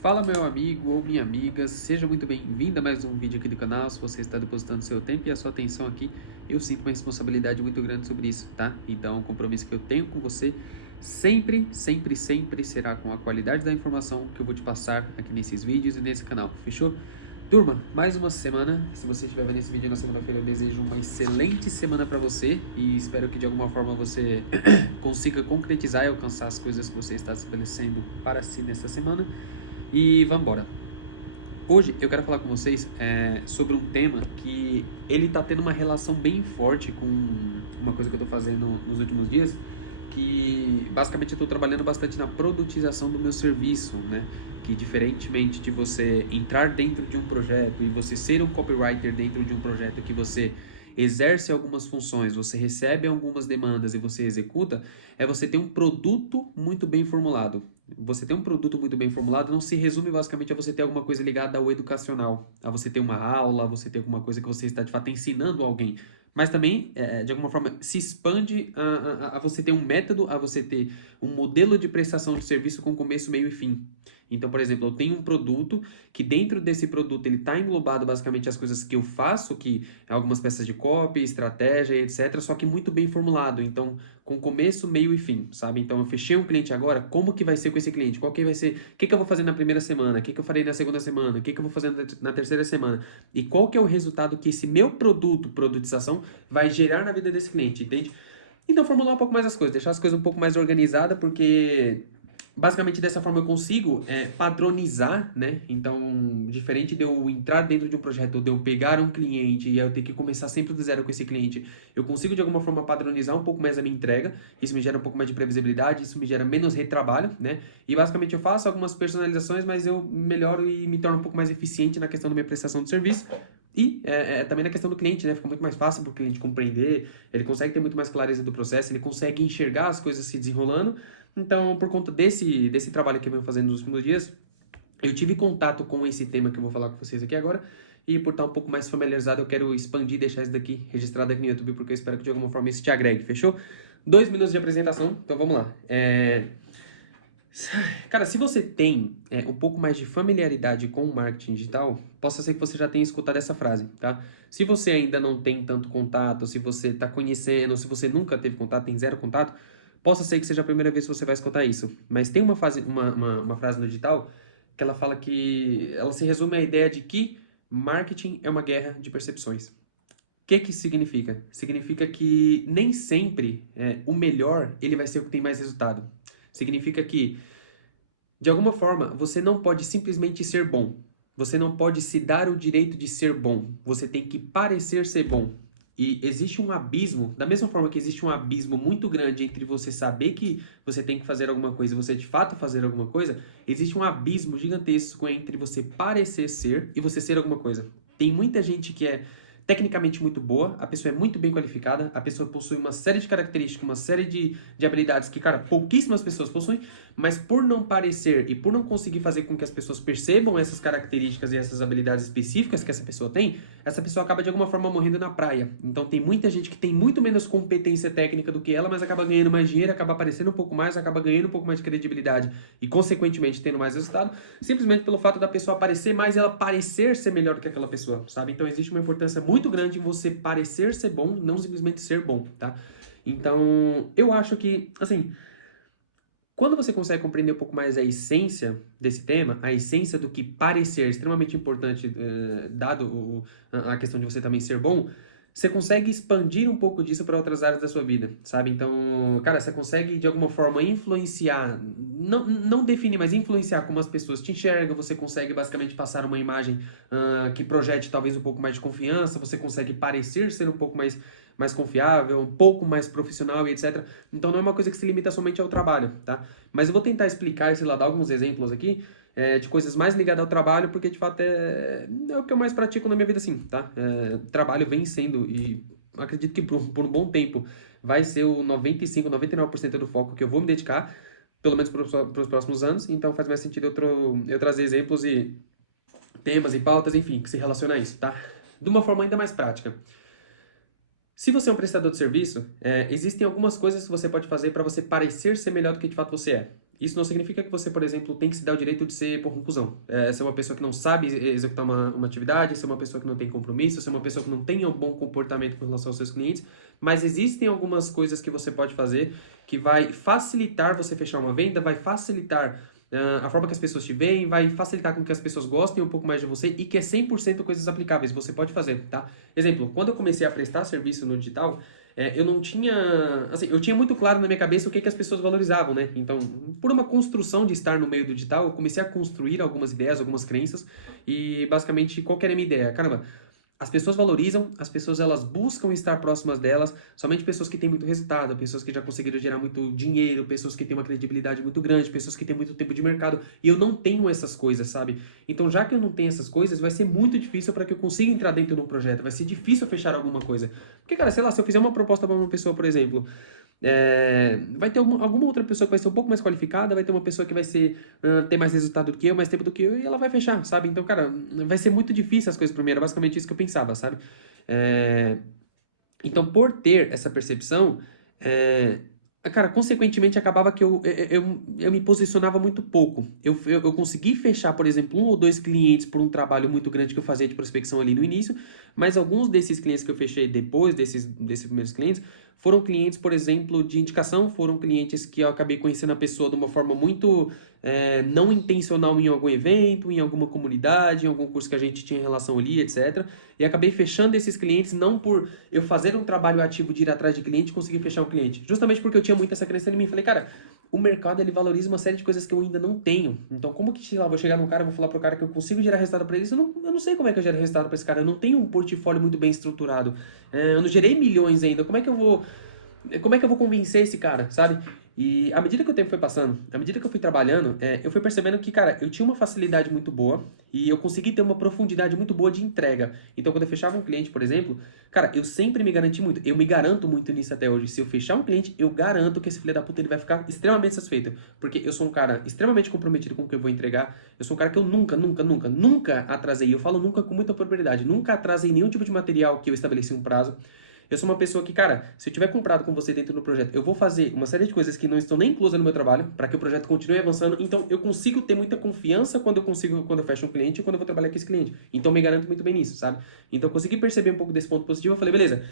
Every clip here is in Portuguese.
Fala meu amigo ou minha amiga, seja muito bem-vindo a mais um vídeo aqui do canal. Se você está depositando seu tempo e a sua atenção aqui, eu sinto uma responsabilidade muito grande sobre isso, tá? Então o compromisso que eu tenho com você sempre será com a qualidade da informação que eu vou te passar aqui nesses vídeos e nesse canal, fechou? Turma, mais uma semana. Se você estiver vendo esse vídeo na segunda-feira, eu desejo uma excelente semana para você e espero que de alguma forma você consiga concretizar e alcançar as coisas que você está estabelecendo para si nessa semana. E vamos embora. Hoje eu quero falar com vocês sobre um tema que ele tá tendo uma relação bem forte com uma coisa que eu tô fazendo nos últimos dias, que basicamente eu tô trabalhando bastante na produtização do meu serviço, né? Que diferentemente de você entrar dentro de um projeto e você ser um copywriter dentro de um projeto que você exerce algumas funções, você recebe algumas demandas e você executa, é você ter um produto muito bem formulado. Você ter um produto muito bem formulado não se resume basicamente a você ter alguma coisa ligada ao educacional, a você ter uma aula, a você ter alguma coisa que você está de fato ensinando alguém, mas também, de alguma forma, se expande a você ter um método, a você ter um modelo de prestação de serviço com começo, meio e fim. Então, por exemplo, eu tenho um produto que dentro desse produto ele está englobado basicamente as coisas que eu faço, que é algumas peças de copy, estratégia e etc, só que muito bem formulado. Então, com começo, meio e fim, sabe? Então eu fechei um cliente agora, como que vai ser com esse cliente? Qual que vai ser? O que que eu vou fazer na primeira semana? O que que eu farei na segunda semana? O que que eu vou fazer na terceira semana? E qual que é o resultado que esse meu produto, produtização, vai gerar na vida desse cliente, entende? Então formular um pouco mais as coisas, deixar as coisas um pouco mais organizadas, porque basicamente dessa forma eu consigo padronizar, né? Então, diferente de eu entrar dentro de um projeto, de eu pegar um cliente e eu ter que começar sempre do zero com esse cliente, eu consigo de alguma forma padronizar um pouco mais a minha entrega, isso me gera um pouco mais de previsibilidade, isso me gera menos retrabalho, né? E basicamente eu faço algumas personalizações, mas eu melhoro e me torno um pouco mais eficiente na questão da minha prestação de serviço. E também na questão do cliente, né? Fica muito mais fácil para o cliente compreender, ele consegue ter muito mais clareza do processo, ele consegue enxergar as coisas se desenrolando. Então, por conta desse trabalho que eu venho fazendo nos últimos dias, eu tive contato com esse tema que eu vou falar com vocês aqui agora. E por estar um pouco mais familiarizado, eu quero expandir e deixar isso daqui registrado aqui no YouTube, porque eu espero que de alguma forma isso te agregue, fechou? 2 minutos de apresentação, então vamos lá. Cara, se você tem um pouco mais de familiaridade com o marketing digital, possa ser que você já tenha escutado essa frase, tá? Se você ainda não tem tanto contato, se você está conhecendo, se você nunca teve contato, tem zero contato, possa ser que seja a primeira vez que você vai escutar isso. Mas tem uma frase no digital que ela fala que ela se resume à ideia de que marketing é uma guerra de percepções. O que que isso significa? Significa que nem sempre o melhor ele vai ser o que tem mais resultado. Significa que de alguma forma, você não pode simplesmente ser bom. Você não pode se dar o direito de ser bom. Você tem que parecer ser bom. E existe um abismo, da mesma forma que existe um abismo muito grande entre você saber que você tem que fazer alguma coisa e você de fato fazer alguma coisa, existe um abismo gigantesco entre você parecer ser e você ser alguma coisa. Tem muita gente que é tecnicamente muito boa, a pessoa é muito bem qualificada, a pessoa possui uma série de características, uma série de habilidades que, cara, pouquíssimas pessoas possuem, mas por não parecer e por não conseguir fazer com que as pessoas percebam essas características e essas habilidades específicas que essa pessoa tem, essa pessoa acaba de alguma forma morrendo na praia. Então tem muita gente que tem muito menos competência técnica do que ela, mas acaba ganhando mais dinheiro, acaba aparecendo um pouco mais, acaba ganhando um pouco mais de credibilidade e consequentemente tendo mais resultado, simplesmente pelo fato da pessoa aparecer mais e ela parecer ser melhor do que aquela pessoa, sabe? Então existe uma importância muito grande em você parecer ser bom, não simplesmente ser bom, tá? Então, eu acho que, assim, quando você consegue compreender um pouco mais a essência desse tema, a essência do que parecer extremamente importante, dado a questão de você também ser bom, você consegue expandir um pouco disso para outras áreas da sua vida, sabe? Então, cara, você consegue de alguma forma influenciar, não definir, mas influenciar como as pessoas te enxergam, você consegue basicamente passar uma imagem que projete talvez um pouco mais de confiança, você consegue parecer ser um pouco mais confiável, um pouco mais profissional e etc. Então não é uma coisa que se limita somente ao trabalho, tá? Mas eu vou tentar explicar, sei lá, dar alguns exemplos aqui de coisas mais ligadas ao trabalho, porque de fato é o que eu mais pratico na minha vida, assim, tá? Trabalho vem sendo, e acredito que por um bom tempo vai ser o 95, 99% do foco que eu vou me dedicar, pelo menos para os próximos anos, então faz mais sentido eu trazer exemplos e temas e pautas, enfim, que se relacionam a isso, tá? De uma forma ainda mais prática. Se você é um prestador de serviço, existem algumas coisas que você pode fazer para você parecer ser melhor do que de fato você é. Isso não significa que você, por exemplo, tem que se dar o direito de ser, porra, um cuzão. Ser uma pessoa que não sabe executar uma atividade, ser uma pessoa que não tem compromisso, ser uma pessoa que não tem um bom comportamento com relação aos seus clientes, mas existem algumas coisas que você pode fazer que vai facilitar você fechar uma venda, vai facilitar a forma que as pessoas te veem, vai facilitar com que as pessoas gostem um pouco mais de você e que é 100% coisas aplicáveis, você pode fazer, tá? Exemplo, quando eu comecei a prestar serviço no digital, eu não tinha, assim, eu tinha muito claro na minha cabeça o que as pessoas valorizavam, né? Então, por uma construção de estar no meio do digital, eu comecei a construir algumas ideias, algumas crenças e basicamente qual que era a minha ideia? Caramba, as pessoas valorizam, as pessoas elas buscam estar próximas delas, somente pessoas que têm muito resultado, pessoas que já conseguiram gerar muito dinheiro, pessoas que têm uma credibilidade muito grande, pessoas que têm muito tempo de mercado, e eu não tenho essas coisas, sabe? Então, já que eu não tenho essas coisas, vai ser muito difícil para que eu consiga entrar dentro de um projeto, vai ser difícil fechar alguma coisa. Porque, cara, sei lá, se eu fizer uma proposta para uma pessoa, por exemplo, vai ter alguma outra pessoa que vai ser um pouco mais qualificada, vai ter uma pessoa que vai ser, ter mais resultado do que eu, mais tempo do que eu, e ela vai fechar, sabe? Então, cara, vai ser muito difícil as coisas pra mim, era basicamente isso que eu pensava, sabe? É, então, por ter essa percepção, cara, consequentemente acabava que eu me posicionava muito pouco. Eu consegui fechar, por exemplo, um ou dois clientes por um trabalho muito grande que eu fazia de prospecção ali no início, mas alguns desses clientes que eu fechei depois desses primeiros clientes foram clientes, por exemplo, de indicação, foram clientes que eu acabei conhecendo a pessoa de uma forma muito não intencional em algum evento, em alguma comunidade, em algum curso que a gente tinha relação ali, etc. E acabei fechando esses clientes não por eu fazer um trabalho ativo de ir atrás de cliente e conseguir fechar um cliente. Justamente porque eu tinha muito essa crença em mim. Falei, cara, o mercado ele valoriza uma série de coisas que eu ainda não tenho. Então, como que, sei lá, vou chegar num cara e vou falar pro cara que eu consigo gerar resultado para ele? Eu não sei como é que eu gero resultado para esse cara. Eu não tenho um portfólio muito bem estruturado. Eu não gerei milhões ainda. Como é que eu vou convencer esse cara, sabe? E à medida que o tempo foi passando, à medida que eu fui trabalhando, eu fui percebendo que, cara, eu tinha uma facilidade muito boa e eu consegui ter uma profundidade muito boa de entrega. Então, quando eu fechava um cliente, por exemplo, cara, eu sempre me garanti muito. Eu me garanto muito nisso até hoje. Se eu fechar um cliente, eu garanto que esse filho da puta ele vai ficar extremamente satisfeito. Porque eu sou um cara extremamente comprometido com o que eu vou entregar. Eu sou um cara que eu nunca atrasei. Eu falo nunca com muita propriedade. Nunca atrasei nenhum tipo de material que eu estabeleci um prazo. Eu sou uma pessoa que, cara, se eu tiver comprado com você dentro do projeto, eu vou fazer uma série de coisas que não estão nem inclusas no meu trabalho, para que o projeto continue avançando. Então, eu consigo ter muita confiança quando eu fecho um cliente e quando eu vou trabalhar com esse cliente. Então, eu me garanto muito bem nisso, sabe? Então, eu consegui perceber um pouco desse ponto positivo. Eu falei, beleza,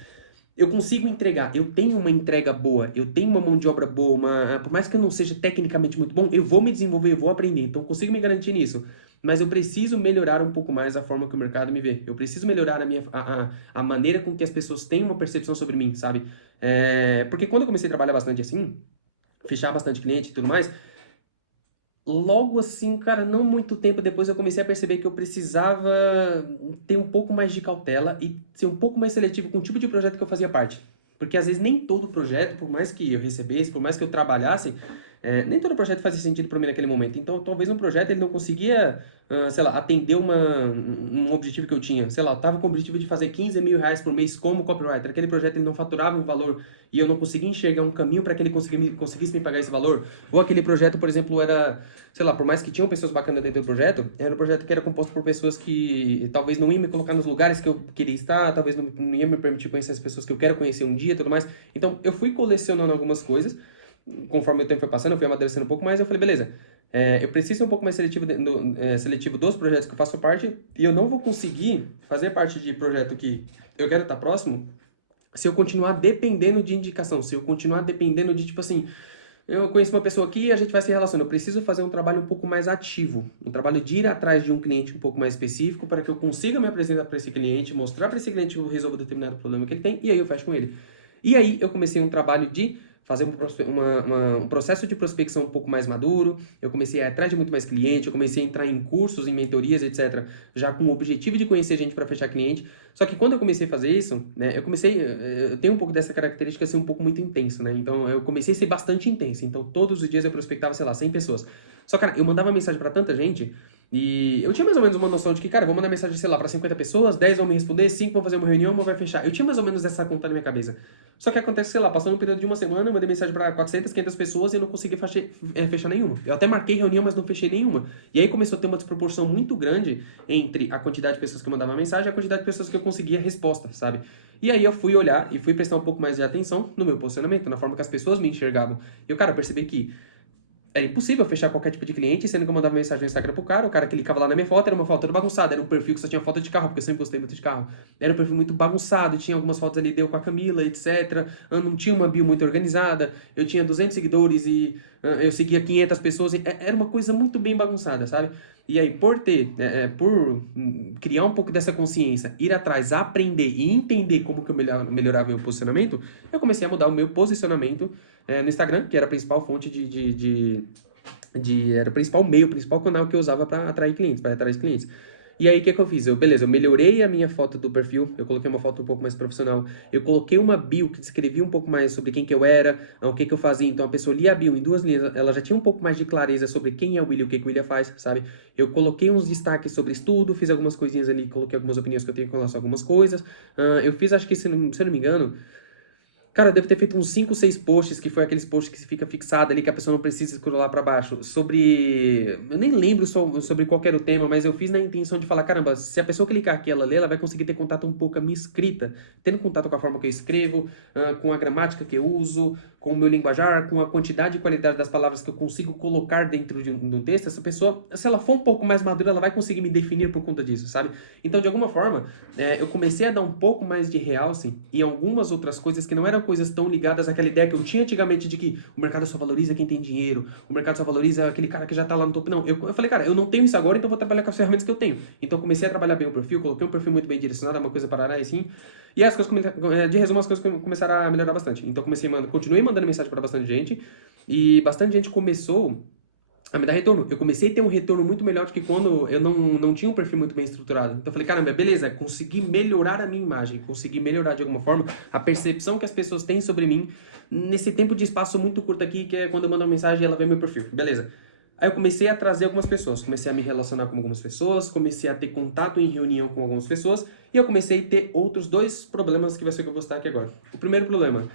eu consigo entregar, eu tenho uma entrega boa, eu tenho uma mão de obra boa, por mais que eu não seja tecnicamente muito bom, eu vou me desenvolver, eu vou aprender, então eu consigo me garantir nisso. Mas eu preciso melhorar um pouco mais a forma que o mercado me vê. Eu preciso melhorar a maneira com que as pessoas têm uma percepção sobre mim, sabe? Porque quando eu comecei a trabalhar bastante assim, fechar bastante cliente e tudo mais, logo assim, cara, não muito tempo depois eu comecei a perceber que eu precisava ter um pouco mais de cautela e ser um pouco mais seletivo com o tipo de projeto que eu fazia parte. Porque às vezes nem todo projeto, por mais que eu recebesse, por mais que eu trabalhasse, nem todo projeto fazia sentido para mim naquele momento. Então, talvez um projeto ele não conseguia, sei lá, atender um objetivo que eu tinha. Sei lá, eu tava com o objetivo de fazer 15 mil reais por mês como copywriter. Aquele projeto ele não faturava um valor e eu não conseguia enxergar um caminho para que ele conseguisse me pagar esse valor. Ou aquele projeto, por exemplo, era, sei lá, por mais que tinham pessoas bacanas dentro do projeto, era um projeto que era composto por pessoas que talvez não iam me colocar nos lugares que eu queria estar, talvez não iam me permitir conhecer as pessoas que eu quero conhecer um dia e tudo mais. Então, eu fui colecionando algumas coisas conforme o tempo foi passando, eu fui amadurecendo um pouco mais, eu falei, beleza, eu preciso ser um pouco mais seletivo dos projetos que eu faço parte, e eu não vou conseguir fazer parte de projeto que eu quero estar próximo se eu continuar dependendo de indicação, se eu continuar dependendo de, tipo assim, eu conheço uma pessoa aqui e a gente vai se relacionar. Eu preciso fazer um trabalho um pouco mais ativo, um trabalho de ir atrás de um cliente um pouco mais específico para que eu consiga me apresentar para esse cliente, mostrar para esse cliente que eu resolvo determinado problema que ele tem e aí eu fecho com ele. E aí eu comecei um trabalho de fazer um processo de prospecção um pouco mais maduro, eu comecei a ir atrás de muito mais cliente, eu comecei a entrar em cursos, em mentorias, etc., já com o objetivo de conhecer gente para fechar cliente. Só que quando eu comecei a fazer isso, né, eu tenho um pouco dessa característica de ser um pouco muito intenso, né? Então eu comecei a ser bastante intenso. Então todos os dias eu prospectava, sei lá, 100 pessoas. Só, cara, eu mandava mensagem para tanta gente e eu tinha mais ou menos uma noção de que, cara, eu vou mandar mensagem, sei lá, para 50 pessoas, 10 vão me responder, 5 vão fazer uma reunião, uma vai fechar. Eu tinha mais ou menos essa conta na minha cabeça. Só que acontece, sei lá, passou um período de uma semana, eu mandei mensagem para 400, 500 pessoas e eu não consegui fechar nenhuma. Eu até marquei reunião, mas não fechei nenhuma. E aí começou a ter uma desproporção muito grande entre a quantidade de pessoas que eu mandava mensagem e a quantidade de pessoas que eu conseguia resposta, sabe? E aí eu fui olhar e fui prestar um pouco mais de atenção no meu posicionamento, na forma que as pessoas me enxergavam. E eu, cara, percebi que Era impossível fechar qualquer tipo de cliente, sendo que eu mandava mensagem no Instagram pro cara, o cara clicava lá na minha foto, era uma foto toda bagunçada, era um perfil que só tinha foto de carro, porque eu sempre gostei muito de carro. Era um perfil muito bagunçado, tinha algumas fotos ali, deu com a Camila, etc. Eu não tinha uma bio muito organizada, eu tinha 200 seguidores e eu seguia 500 pessoas, era uma coisa muito bem bagunçada, sabe? E aí, por criar um pouco dessa consciência, ir atrás, aprender e entender como que eu melhorava meu posicionamento, eu comecei a mudar o meu posicionamento no Instagram, que era a principal fonte era o principal meio, o principal canal que eu usava para atrair clientes, para atrair clientes. E aí, o que que eu fiz? Beleza, eu melhorei a minha foto do perfil, eu coloquei uma foto um pouco mais profissional, eu coloquei uma bio que descrevia um pouco mais sobre quem que eu era, o que que eu fazia, então a pessoa lia a bio em 2 linhas, ela já tinha um pouco mais de clareza sobre quem é o William, o que que o William faz, sabe? Eu coloquei uns destaques sobre estudo, fiz algumas coisinhas ali, coloquei algumas opiniões que eu tenho com relação a algumas coisas, eu fiz, acho que, se eu não me engano, cara, eu devo ter feito uns 5, 6 posts, que foi aqueles posts que fica fixado ali, que a pessoa não precisa scrollar pra baixo, sobre... Eu nem lembro sobre qual era o tema, mas eu fiz na intenção de falar, caramba, se a pessoa clicar aqui e ela ler, ela vai conseguir ter contato um pouco com a minha escrita, tendo contato com a forma que eu escrevo, com a gramática que eu uso, com o meu linguajar, com a quantidade e qualidade das palavras que eu consigo colocar dentro de um texto, essa pessoa, se ela for um pouco mais madura, ela vai conseguir me definir por conta disso, sabe? Então, de alguma forma, eu comecei a dar um pouco mais de realce em algumas outras coisas que não eram coisas tão ligadas àquela ideia que eu tinha antigamente de que o mercado só valoriza quem tem dinheiro, o mercado só valoriza aquele cara que já tá lá no topo. Não, eu falei, cara, eu não tenho isso agora, então eu vou trabalhar com as ferramentas que eu tenho. Então eu comecei a trabalhar bem o perfil, coloquei um perfil muito bem direcionado, uma coisa para assim. E as coisas, de resumo, as coisas começaram a melhorar bastante. Então continuei mandando mensagem para bastante gente, e bastante gente começou a me dar retorno. Eu comecei a ter um retorno muito melhor do que quando eu não tinha um perfil muito bem estruturado. Então eu falei, caramba, beleza, consegui melhorar a minha imagem, consegui melhorar de alguma forma a percepção que as pessoas têm sobre mim nesse tempo de espaço muito curto aqui, que é quando eu mando uma mensagem e ela vê meu perfil. Beleza. Aí eu comecei a trazer algumas pessoas, comecei a me relacionar com algumas pessoas, comecei a ter contato em reunião com algumas pessoas, e eu comecei a ter outros 2 problemas que vai ser o que eu vou citar aqui agora. O primeiro problema,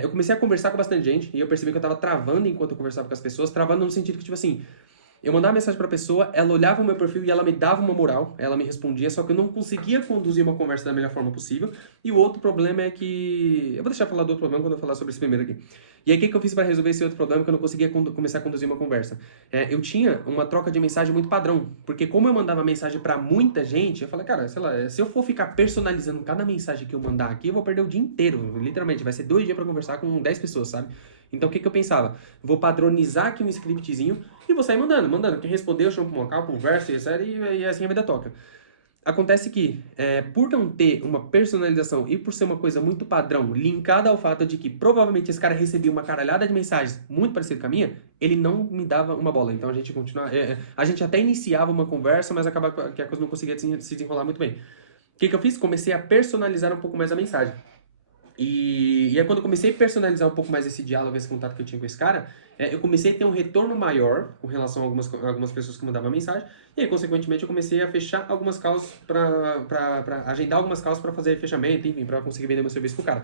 eu comecei a conversar com bastante gente, e eu percebi que eu tava travando enquanto eu conversava com as pessoas, travando no sentido que, tipo assim, eu mandava mensagem pra pessoa, ela olhava o meu perfil e ela me dava uma moral, ela me respondia, só que eu não conseguia conduzir uma conversa da melhor forma possível. E o outro problema é que... Eu vou deixar falar do outro problema quando eu falar sobre esse primeiro aqui. E aí, o que eu fiz para resolver esse outro problema que eu não conseguia começar a conduzir uma conversa? Eu tinha uma troca de mensagem muito padrão, porque como eu mandava mensagem pra muita gente, eu falei, cara, sei lá, se eu for ficar personalizando cada mensagem que eu mandar aqui, eu vou perder o dia inteiro, literalmente, vai ser 2 dias pra conversar com 10 pessoas, sabe? Então, o que eu pensava? Vou padronizar aqui um scriptzinho e vou sair mandando. Quem responder, eu chamo pra uma call, conversa, etc. E assim a vida toca. Acontece que, por não ter uma personalização e por ser uma coisa muito padrão, linkada ao fato de que provavelmente esse cara recebia uma caralhada de mensagens muito parecidas com a minha, ele não me dava uma bola. Então a gente continuava. A gente até iniciava uma conversa, mas acabava que a coisa não conseguia se desenrolar muito bem. O que eu fiz? Comecei a personalizar um pouco mais a mensagem. E aí, quando eu comecei a personalizar um pouco mais esse diálogo, esse contato que eu tinha com esse cara, eu comecei a ter um retorno maior com relação a algumas pessoas que mandavam mensagem, e aí, consequentemente, eu comecei a fechar algumas causas para agendar algumas causas para fazer fechamento, enfim, para conseguir vender meu serviço pro cara.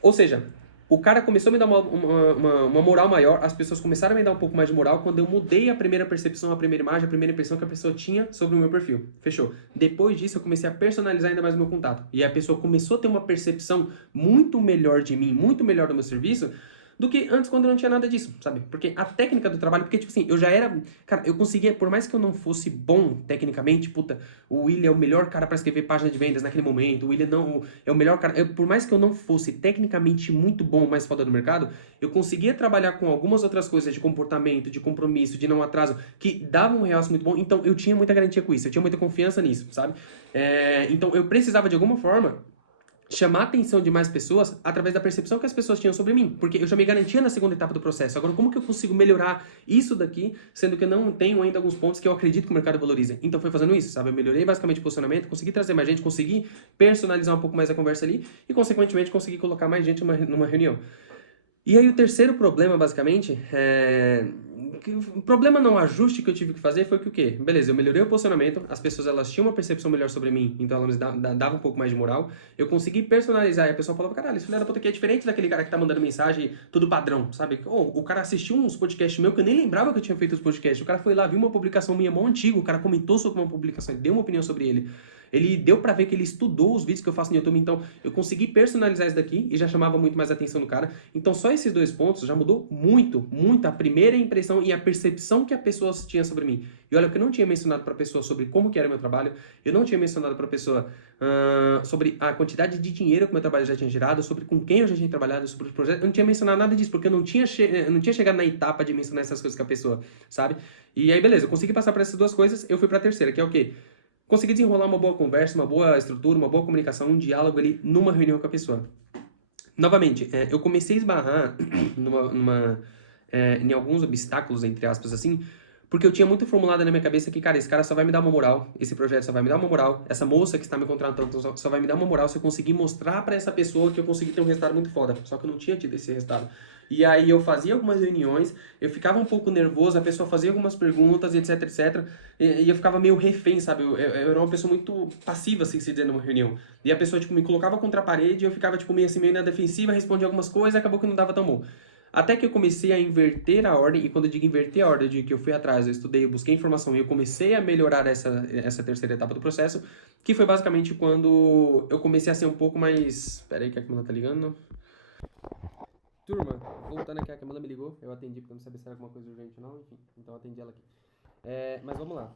Ou seja, o cara começou a me dar uma moral maior, as pessoas começaram a me dar um pouco mais de moral quando eu mudei a primeira percepção, a primeira imagem, a primeira impressão que a pessoa tinha sobre o meu perfil. Fechou? Depois disso, eu comecei a personalizar ainda mais o meu contato. E a pessoa começou a ter uma percepção muito melhor de mim, muito melhor do meu serviço, do que antes quando eu não tinha nada disso, sabe? Porque a técnica do trabalho, porque tipo assim, eu já era, cara, eu conseguia, por mais que eu não fosse bom tecnicamente, puta, o William é o melhor cara para escrever página de vendas naquele momento, o William não é o melhor cara, por mais que eu não fosse tecnicamente muito bom, mais foda do mercado, eu conseguia trabalhar com algumas outras coisas de comportamento, de compromisso, de não atraso, que davam um realce muito bom, então eu tinha muita garantia com isso, eu tinha muita confiança nisso, sabe? Então eu precisava de alguma forma chamar a atenção de mais pessoas através da percepção que as pessoas tinham sobre mim, porque eu já me garantia na segunda etapa do processo. Agora, como que eu consigo melhorar isso daqui, sendo que eu não tenho ainda alguns pontos que eu acredito que o mercado valoriza? Então foi fazendo isso, sabe? Eu melhorei basicamente o posicionamento, consegui trazer mais gente, consegui personalizar um pouco mais a conversa ali e, consequentemente, consegui colocar mais gente numa reunião. E aí o terceiro problema, basicamente, o problema não, o ajuste que eu tive que fazer foi que o quê? Beleza, eu melhorei o posicionamento, as pessoas elas tinham uma percepção melhor sobre mim, então elas me davam um pouco mais de moral. Eu consegui personalizar e a pessoa falava, caralho, esse filho da puta aqui é diferente daquele cara que tá mandando mensagem tudo padrão, sabe? O cara assistiu uns podcasts meus que eu nem lembrava que eu tinha feito os podcasts. O cara foi lá, viu uma publicação minha mó antiga, o cara comentou sobre uma publicação, ele deu uma opinião sobre ele. Ele deu pra ver que ele estudou os vídeos que eu faço no YouTube, então eu consegui personalizar isso daqui e já chamava muito mais atenção do cara. Então só esses 2 pontos já mudou muito, muito a primeira impressão impressão e a percepção que a pessoa tinha sobre mim. E olha, que eu não tinha mencionado para a pessoa sobre como que era o meu trabalho, eu não tinha mencionado para a pessoa sobre a quantidade de dinheiro que o meu trabalho já tinha gerado, sobre com quem eu já tinha trabalhado, sobre os projetos. Eu não tinha mencionado nada disso, porque eu não tinha chegado na etapa de mencionar essas coisas com a pessoa, sabe? E aí, beleza, eu consegui passar por essas duas coisas, eu fui para a terceira, que é o quê? Consegui desenrolar uma boa conversa, uma boa estrutura, uma boa comunicação, um diálogo ali numa reunião com a pessoa. Novamente, eu comecei a esbarrar em alguns obstáculos, entre aspas, assim, porque eu tinha muito formulado na minha cabeça que, cara, esse cara só vai me dar uma moral, esse projeto só vai me dar uma moral, essa moça que está me contratando só vai me dar uma moral se eu conseguir mostrar para essa pessoa que eu consegui ter um resultado muito foda. Só que eu não tinha tido esse resultado. E aí eu fazia algumas reuniões, eu ficava um pouco nervoso, a pessoa fazia algumas perguntas, etc, etc, e eu ficava meio refém, sabe? Eu era uma pessoa muito passiva, assim, se dizer, numa reunião. E a pessoa, tipo, me colocava contra a parede, eu ficava, tipo, meio assim, meio na defensiva, respondia algumas coisas, e acabou que não dava tão bom. Até que eu comecei a inverter a ordem, e quando eu digo inverter a ordem, eu digo que eu fui atrás, eu estudei, eu busquei informação e eu comecei a melhorar essa terceira etapa do processo, que foi basicamente quando eu comecei a ser um pouco mais... Pera aí que a Camila tá ligando. Turma, voltando aqui, a Camila me ligou, eu atendi porque eu não sabia se era alguma coisa urgente ou não, enfim, então eu atendi ela aqui. Mas vamos lá.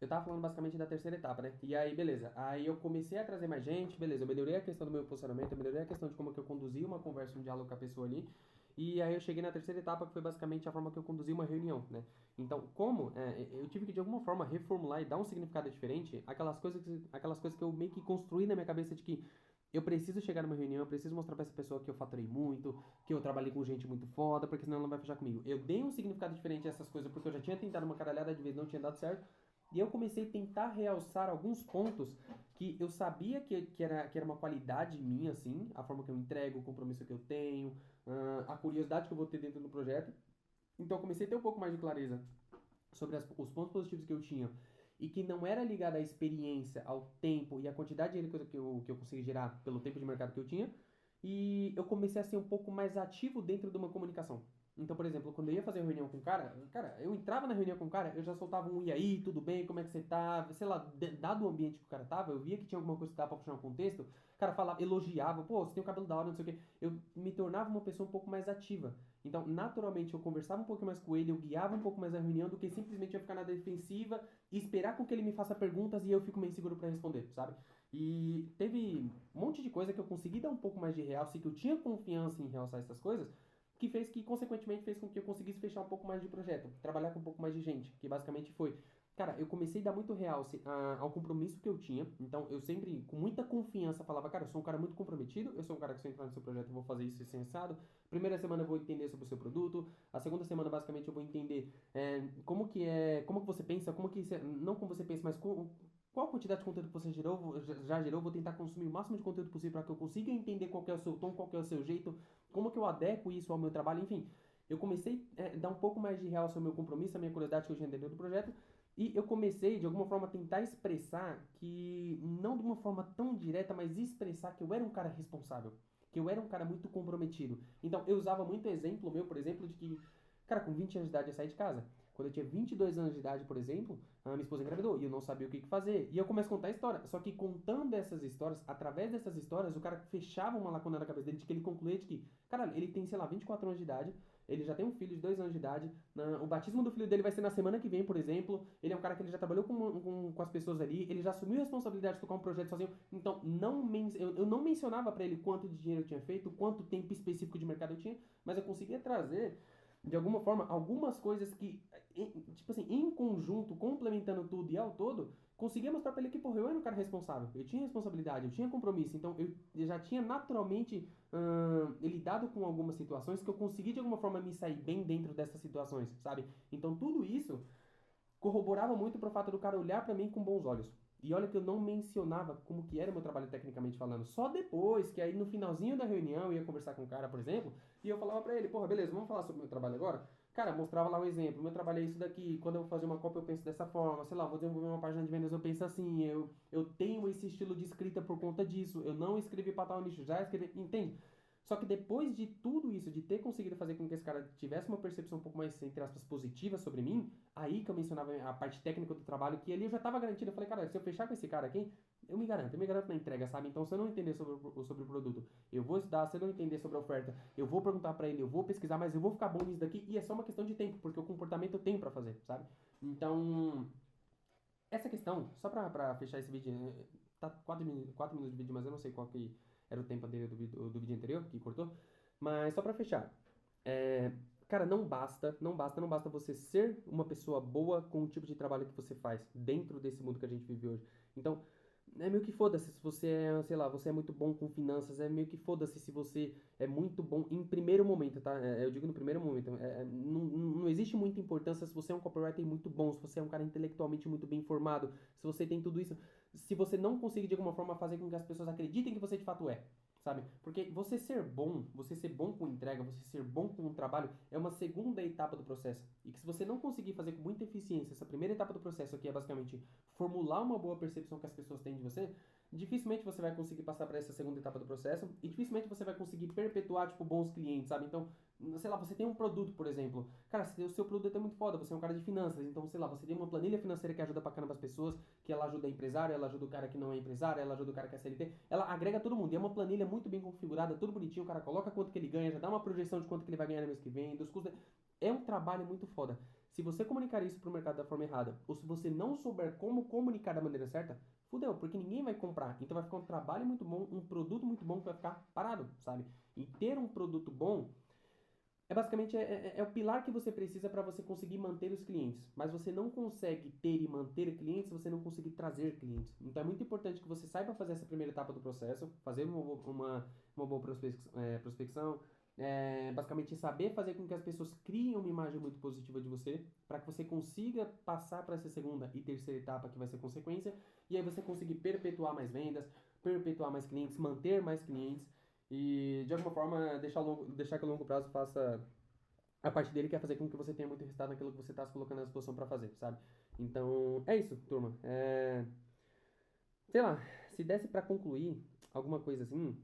Eu tava falando basicamente da terceira etapa, né? E aí, beleza. Aí eu comecei a trazer mais gente, beleza. Eu melhorei a questão do meu posicionamento, eu melhorei a questão de como que eu conduzia uma conversa, um diálogo com a pessoa ali. E aí eu cheguei na terceira etapa, que foi basicamente a forma que eu conduzi uma reunião, né? Então, eu tive que de alguma forma reformular e dar um significado diferente aquelas coisas que eu meio que construí na minha cabeça de que eu preciso chegar numa reunião, eu preciso mostrar pra essa pessoa que eu faturei muito, que eu trabalhei com gente muito foda, porque senão ela não vai fechar comigo. Eu dei um significado diferente a essas coisas porque eu já tinha tentado uma caralhada de vezes, não tinha dado certo. E eu comecei a tentar realçar alguns pontos que eu sabia que era uma qualidade minha, assim, a forma que eu entrego, o compromisso que eu tenho, a curiosidade que eu vou ter dentro do projeto. Então eu comecei a ter um pouco mais de clareza sobre os pontos positivos que eu tinha e que não era ligado à experiência, ao tempo e à quantidade de dinheiro que eu consegui gerar pelo tempo de mercado que eu tinha. E eu comecei a ser um pouco mais ativo dentro de uma comunicação. Então, por exemplo, quando eu ia fazer reunião com o cara, eu entrava na reunião com o cara, eu já soltava um e aí, tudo bem, como é que você tá? Sei lá, dado o ambiente que o cara tava, eu via que tinha alguma coisa que dava pra puxar um contexto, o cara falava, elogiava, pô, você tem o cabelo da hora, não sei o quê. Eu me tornava uma pessoa um pouco mais ativa. Então, naturalmente, eu conversava um pouco mais com ele, eu guiava um pouco mais a reunião do que simplesmente eu ficar na defensiva e esperar com que ele me faça perguntas e eu fico meio inseguro para responder, sabe? E teve um monte de coisa que eu consegui dar um pouco mais de realce, que eu tinha confiança em realçar essas coisas, que fez que, consequentemente, fez com que eu conseguisse fechar um pouco mais de projeto, trabalhar com um pouco mais de gente, que basicamente foi, cara, eu comecei a dar muito realce ao compromisso que eu tinha, então eu sempre, com muita confiança, falava, cara, eu sou um cara muito comprometido, eu sou um cara que se eu entrar no seu projeto eu vou fazer isso sensado, primeira semana eu vou entender sobre o seu produto, a segunda semana, basicamente, eu vou entender como que você pensa, não como você pensa, mas qual a quantidade de conteúdo que você já gerou, vou tentar consumir o máximo de conteúdo possível para que eu consiga entender qual que é o seu tom, qual que é o seu jeito, como que eu adequo isso ao meu trabalho, enfim. Eu comecei a dar um pouco mais de real sobre o meu compromisso, a minha curiosidade que eu tinha dentro do projeto, e eu comecei, de alguma forma, a tentar expressar que, não de uma forma tão direta, mas expressar que eu era um cara responsável, que eu era um cara muito comprometido. Então, eu usava muito exemplo meu, por exemplo, de que, cara, com 20 anos de idade eu saí de casa. Quando eu tinha 22 anos de idade, por exemplo, a minha esposa engravidou e eu não sabia o que fazer. E eu começo a contar a história. Só que contando essas histórias, através dessas histórias, o cara fechava uma lacuna na cabeça dele de que ele concluía de que, cara, ele tem, sei lá, 24 anos de idade, ele já tem um filho de 2 anos de idade, o batismo do filho dele vai ser na semana que vem, por exemplo. Ele é um cara que ele já trabalhou com as pessoas ali, ele já assumiu a responsabilidade de tocar um projeto sozinho. Então, eu não mencionava para ele quanto de dinheiro eu tinha feito, quanto tempo específico de mercado eu tinha, mas eu conseguia trazer de alguma forma, algumas coisas que, tipo assim, em conjunto, complementando tudo e ao todo, conseguia mostrar pra ele que, porra, eu era um cara responsável, eu tinha responsabilidade, eu tinha compromisso, então eu já tinha naturalmente lidado com algumas situações que eu consegui de alguma forma me sair bem dentro dessas situações, sabe? Então tudo isso corroborava muito pro fato do cara olhar pra mim com bons olhos. E olha que eu não mencionava como que era o meu trabalho tecnicamente falando. Só depois, que aí no finalzinho da reunião eu ia conversar com o cara, por exemplo, e eu falava pra ele, porra, beleza, vamos falar sobre o meu trabalho agora? Cara, mostrava lá um exemplo, meu trabalho é isso daqui, quando eu vou fazer uma cópia eu penso dessa forma, sei lá, vou desenvolver uma página de vendas eu penso assim, eu tenho esse estilo de escrita por conta disso, eu não escrevi pra tal nicho, já escrevi, entende? Só que depois de tudo isso, de ter conseguido fazer com que esse cara tivesse uma percepção um pouco mais, entre aspas, positiva sobre mim, aí que eu mencionava a parte técnica do trabalho, que ali eu já estava garantido. Eu falei, cara, se eu fechar com esse cara aqui, eu me garanto na entrega, sabe? Então, se eu não entender sobre o produto, eu vou estudar. Se eu não entender sobre a oferta, eu vou perguntar para ele, eu vou pesquisar, mas eu vou ficar bom nisso daqui, e é só uma questão de tempo, porque o comportamento eu tenho para fazer, sabe? Então, essa questão, só pra fechar esse vídeo, tá 4 minutos de vídeo, mas eu não sei qual que era o tempo anterior do vídeo anterior, que cortou. Mas só pra fechar, é, cara, não basta você ser uma pessoa boa com o tipo de trabalho que você faz dentro desse mundo que a gente vive hoje. Então, é meio que foda-se se você é, sei lá, você é muito bom com finanças, é meio que foda-se se você é muito bom em primeiro momento, tá? Eu digo no primeiro momento. Não existe muita importância se você é um copywriter muito bom, se você é um cara intelectualmente muito bem informado, se você tem tudo isso, se você não conseguir de alguma forma fazer com que as pessoas acreditem que você de fato é. Sabe? Porque você ser bom com entrega, você ser bom com o trabalho, é uma segunda etapa do processo. E que se você não conseguir fazer com muita eficiência essa primeira etapa do processo, que é basicamente formular uma boa percepção que as pessoas têm de você, dificilmente você vai conseguir passar para essa segunda etapa do processo e dificilmente você vai conseguir perpetuar, tipo, bons clientes, sabe? Então, sei lá, você tem um produto, por exemplo. Cara, o seu produto é muito foda, você é um cara de finanças, então, sei lá, você tem uma planilha financeira que ajuda pra caramba as pessoas, que ela ajuda a empresário, ela ajuda o cara que não é empresário, ela ajuda o cara que é CLT, ela agrega todo mundo. E é uma planilha muito bem configurada, tudo bonitinho, o cara coloca quanto que ele ganha, já dá uma projeção de quanto que ele vai ganhar no mês que vem, dos custos. É um trabalho muito foda. Se você comunicar isso pro mercado da forma errada, ou se você não souber como comunicar da maneira certa, fudeu, porque ninguém vai comprar. Então vai ficar um trabalho muito bom, um produto muito bom que vai ficar parado, sabe? E ter um produto bom é basicamente o pilar que você precisa para você conseguir manter os clientes. Mas você não consegue ter e manter clientes se você não conseguir trazer clientes. Então é muito importante que você saiba fazer essa primeira etapa do processo, fazer uma boa prospecção, basicamente saber fazer com que as pessoas criem uma imagem muito positiva de você, para que você consiga passar para essa segunda e terceira etapa que vai ser consequência, e aí você conseguir perpetuar mais vendas, perpetuar mais clientes, manter mais clientes e, de alguma forma, deixar que a longo prazo faça a parte dele, que é fazer com que você tenha muito resultado naquilo que você está se colocando à disposição para fazer, sabe? Então, é isso, turma. Sei lá, se desse para concluir alguma coisa assim,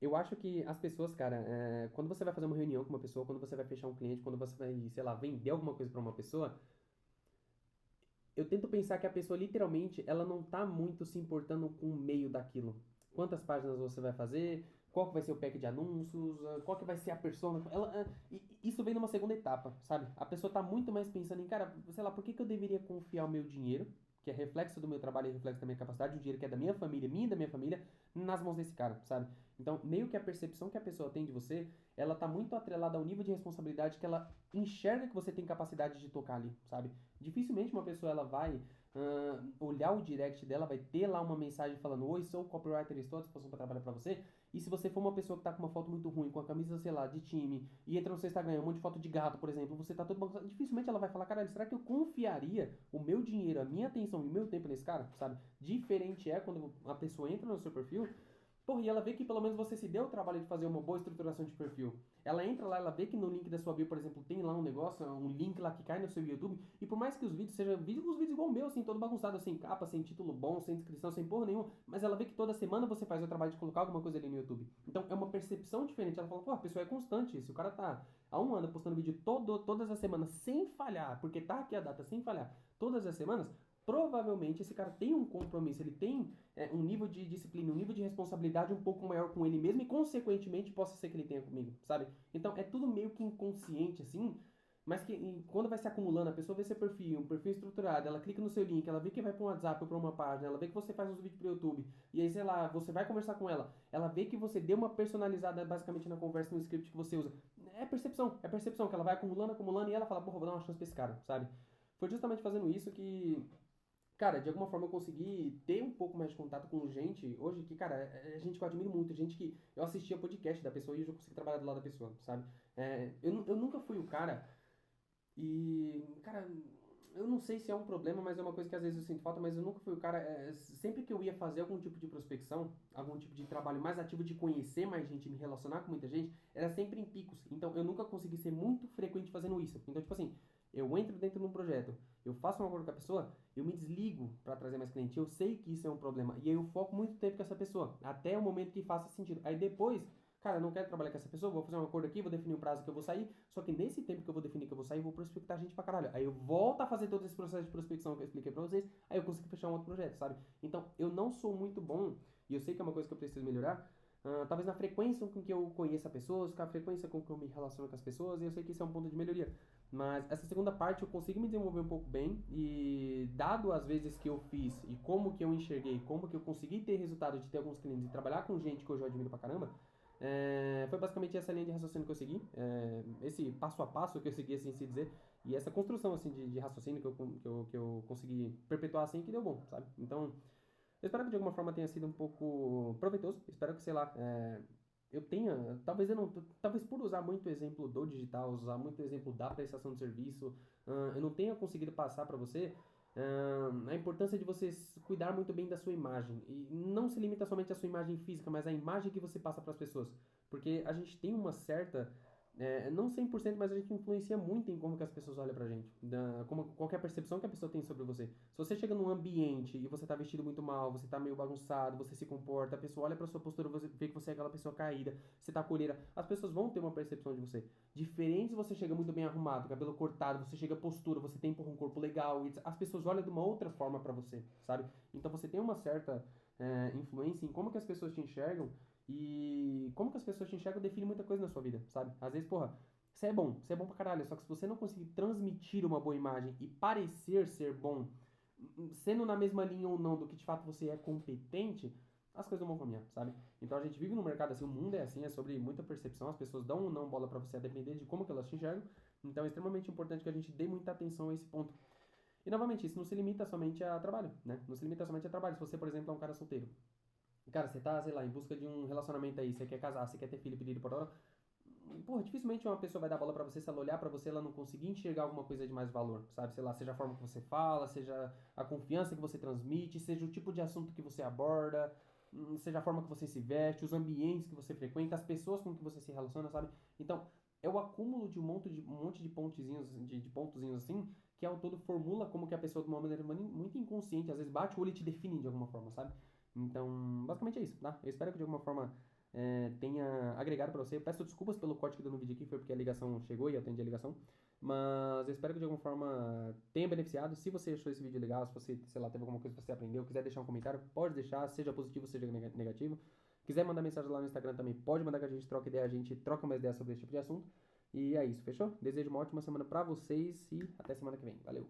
eu acho que as pessoas, cara, quando você vai fazer uma reunião com uma pessoa, quando você vai fechar um cliente, quando você vai, sei lá, vender alguma coisa para uma pessoa, eu tento pensar que a pessoa literalmente ela não tá muito se importando com o meio daquilo. Quantas páginas você vai fazer, qual que vai ser o pack de anúncios, qual que vai ser a persona. Isso vem numa segunda etapa, sabe? A pessoa tá muito mais pensando em, cara, sei lá, por que que eu deveria confiar o meu dinheiro, que é reflexo do meu trabalho e reflexo da minha capacidade, o dinheiro que é da minha família, minha e da minha família, nas mãos desse cara, sabe? Então, meio que a percepção que a pessoa tem de você, ela tá muito atrelada ao nível de responsabilidade que ela enxerga que você tem capacidade de tocar ali, sabe? Dificilmente uma pessoa ela vai olhar o direct dela, vai ter lá uma mensagem falando: Oi, sou o copywriter, estou à disposição para trabalhar para você. E se você for uma pessoa que tá com uma foto muito ruim, com a camisa, sei lá, de time, e entra no seu Instagram, um monte de foto de gato, por exemplo, você tá todo bagunçado, dificilmente ela vai falar: Caralho, será que eu confiaria o meu dinheiro, a minha atenção e o meu tempo nesse cara, sabe? Diferente é quando a pessoa entra no seu perfil. Porra, e ela vê que pelo menos você se deu o trabalho de fazer uma boa estruturação de perfil. Ela entra lá, ela vê que no link da sua bio, por exemplo, tem lá um negócio, um link lá que cai no seu YouTube. E por mais que os vídeos sejam os vídeos igual o meu, assim, todo bagunçado, sem capa, sem título bom, sem descrição, sem porra nenhuma. Mas ela vê que toda semana você faz o trabalho de colocar alguma coisa ali no YouTube. Então é uma percepção diferente. Ela fala: pô, a pessoa é constante. Se o cara tá há um ano postando vídeo todas as semanas sem falhar, porque tá aqui a data sem falhar, todas as semanas, provavelmente esse cara tem um compromisso, ele tem um nível de disciplina, um nível de responsabilidade um pouco maior com ele mesmo e, consequentemente, possa ser que ele tenha comigo, sabe? Então, é tudo meio que inconsciente, assim, mas que quando vai se acumulando, a pessoa vê seu perfil, um perfil estruturado, ela clica no seu link, ela vê que vai para um WhatsApp ou para uma página, ela vê que você faz uns vídeos pro YouTube, e aí, sei lá, você vai conversar com ela vê que você deu uma personalizada basicamente na conversa, no script que você usa. É percepção que ela vai acumulando, acumulando, e ela fala: porra, vou dar uma chance pra esse cara, sabe? Foi justamente fazendo isso que, cara, de alguma forma eu consegui ter um pouco mais de contato com gente hoje que, cara, é gente que eu admiro muito, gente que eu assistia podcast da pessoa e hoje eu consigo trabalhar do lado da pessoa, sabe? Eu nunca fui o cara e, cara, eu não sei se é um problema, mas é uma coisa que às vezes eu sinto falta, mas eu nunca fui o cara, sempre que eu ia fazer algum tipo de prospecção, algum tipo de trabalho mais ativo de conhecer mais gente, me relacionar com muita gente, era sempre em picos, então eu nunca consegui ser muito frequente fazendo isso. Então, tipo assim, eu entro dentro de um projeto, eu faço um acordo com a pessoa, eu me desligo para trazer mais cliente. Eu sei que isso é um problema. E aí eu foco muito tempo com essa pessoa, até o momento que faça sentido. Aí depois, cara, eu não quero trabalhar com essa pessoa, vou fazer um acordo aqui, vou definir o prazo que eu vou sair. Só que nesse tempo que eu vou definir que eu vou sair, eu vou prospectar gente pra caralho. Aí eu volto a fazer todo esse processo de prospecção que eu expliquei pra vocês, aí eu consigo fechar um outro projeto, sabe? Então, eu não sou muito bom, e eu sei que é uma coisa que eu preciso melhorar, talvez na frequência com que eu conheça pessoas, com a frequência com que eu me relaciono com as pessoas, e eu sei que isso é um ponto de melhoria. Mas essa segunda parte eu consigo me desenvolver um pouco bem, e dado as vezes que eu fiz, e como que eu enxerguei, como que eu consegui ter resultado de ter alguns clientes e trabalhar com gente que eu já admiro pra caramba, foi basicamente essa linha de raciocínio que eu segui, esse passo a passo que eu segui, assim se dizer, e essa construção assim de raciocínio que eu consegui perpetuar assim que deu bom, sabe? Então, eu espero que de alguma forma tenha sido um pouco proveitoso. Espero que, sei lá, eu tenha, talvez eu não, talvez por usar muito o exemplo do digital, usar muito o exemplo da prestação de serviço, eu não tenha conseguido passar para você a importância de você cuidar muito bem da sua imagem. E não se limita somente à sua imagem física, mas à imagem que você passa para as pessoas. Porque a gente tem uma certa não 100%, mas a gente influencia muito em como que as pessoas olham pra gente, qual que é a percepção que a pessoa tem sobre você. Se você chega num ambiente e você tá vestido muito mal, você tá meio bagunçado, você se comporta, a pessoa olha pra sua postura, você vê que você é aquela pessoa caída, você tá colheira, as pessoas vão ter uma percepção de você. Diferente se você chega muito bem arrumado, cabelo cortado, você chega postura, você tem um corpo legal, as pessoas olham de uma outra forma pra você, sabe? Então você tem uma certa influência em como que as pessoas te enxergam e como que as pessoas te enxergam define muita coisa na sua vida, sabe? Às vezes, porra, você é bom pra caralho, só que se você não conseguir transmitir uma boa imagem e parecer ser bom, sendo na mesma linha ou não do que de fato você é competente, as coisas não vão caminhar, sabe? Então a gente vive num mercado assim, o mundo é assim, é sobre muita percepção, as pessoas dão ou não bola pra você a depender de como que elas te enxergam, então é extremamente importante que a gente dê muita atenção a esse ponto. E novamente, isso não se limita somente a trabalho, né? Não se limita somente a trabalho. Se você, por exemplo, é um cara solteiro, cara, você tá, sei lá, em busca de um relacionamento aí, você quer casar, você quer ter filho, pedir por hora. Porra, dificilmente uma pessoa vai dar bola pra você se ela olhar pra você, ela não conseguir enxergar alguma coisa de mais valor, sabe? Sei lá, seja a forma que você fala, seja a confiança que você transmite, seja o tipo de assunto que você aborda, seja a forma que você se veste, os ambientes que você frequenta, as pessoas com que você se relaciona, sabe? Então, é o acúmulo de um monte de pontezinhos, de pontozinhos assim, que ao todo formula como que a pessoa de uma maneira muito inconsciente, às vezes bate o olho e te define de alguma forma, sabe? Então, basicamente é isso, tá? Eu espero que de alguma forma tenha agregado para você. Eu peço desculpas pelo corte que deu no vídeo aqui, foi porque a ligação chegou e eu atendi a ligação. Mas eu espero que de alguma forma tenha beneficiado. Se você achou esse vídeo legal, se você, sei lá, teve alguma coisa que você aprendeu, quiser deixar um comentário, pode deixar, seja positivo, seja negativo. Quiser mandar mensagem lá no Instagram também, pode mandar que a gente troca ideia, a gente troca mais ideias sobre esse tipo de assunto. E é isso, fechou? Desejo uma ótima semana pra vocês e até semana que vem. Valeu!